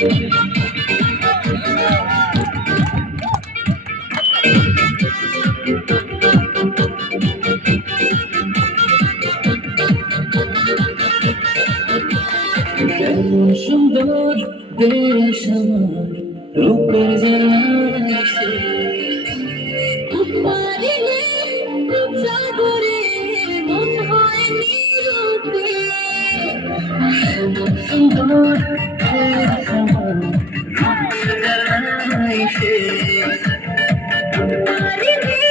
কেমন সুন্দর দেশ আমার, রূপের জ্বালায় সে পারিলে সাগরে মন হয় নিরূপে। কেমন সুন্দর দেশ আমার, রূপের জ্বালায় সে পারিলে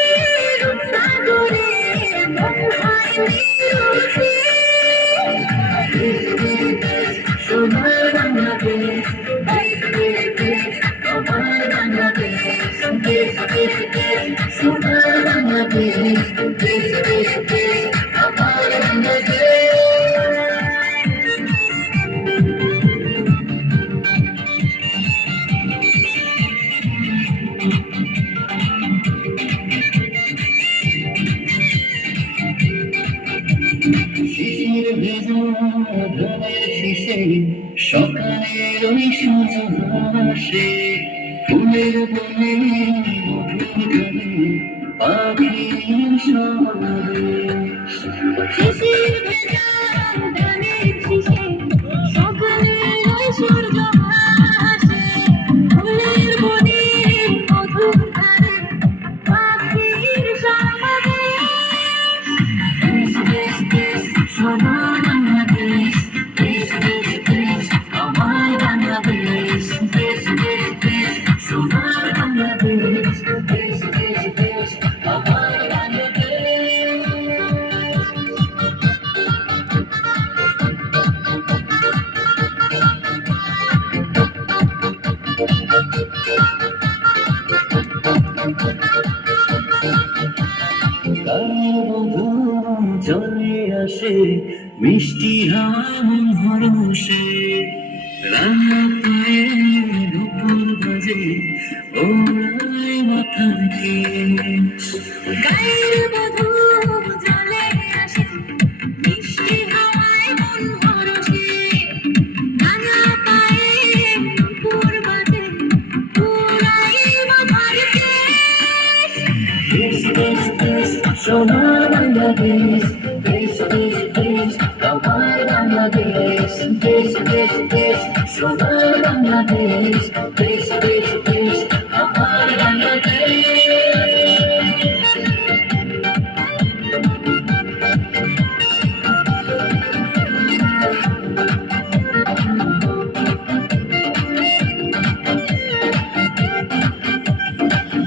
সাগরে মন হয় নিরূপে। সোনার বাংলাদেশ, দেশ দেশ দেশ আমার বাংলাদেশ, দেশ দেশ দেশ সোনার বাংলাদেশ, দেশ দেশ দেশ আমার বাংলাদেশ। শিশির ভেজা ধানের শীষে সকালের ওই সূর্য হাসে, ফুলের বনে মধুর গানে পাখির সমাবেশ। শিশির ভেজা ধানের শীষে সকালের ওই সূর্য হাসে, ফুলের বনে মধুর গানে পাখির সমাবেশ। দেশ দেশ দেশ সোনার বাংলাদেশ, দেশ দেশ দেশ আমার বাংলাদেশ, দেশ দেশ দেশ সোনার বাংলাদেশ, দেশ দেশ দেশ আমার বাংলাদেশ। গানের মধু চলে আসে, মিষ্টি হাওয়া মন হরষে, রাঙা পায়ে দুপুর বাজে ওড়ায় মাথার কেশ। গায়ের মধু চলে আসে, মিষ্টি হাওয়ায় মন হরষে, রাঙা পায়ে দুপুর বাজে ওড়ায় মাথার কেশ। দেশ দেশ দেশ সোনার বাংলাদেশ, দেশ দেশ দেশ আমার বাংলাদেশ, দেশ দেশ দেশ সোনার বাংলাদেশ, দেশ দেশ দেশ আমার বাংলাদেশ।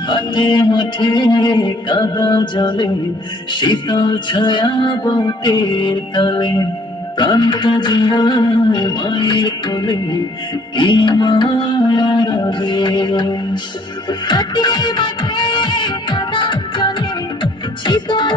হাটে মাঠে কাদা জলে, শীতল ছায়া বটের তলে, প্রাণটা জোড়ায় মায়ের কোলে, কি মায়ার আবেশ। হাটে মাঠে কাদা জলে, শীতল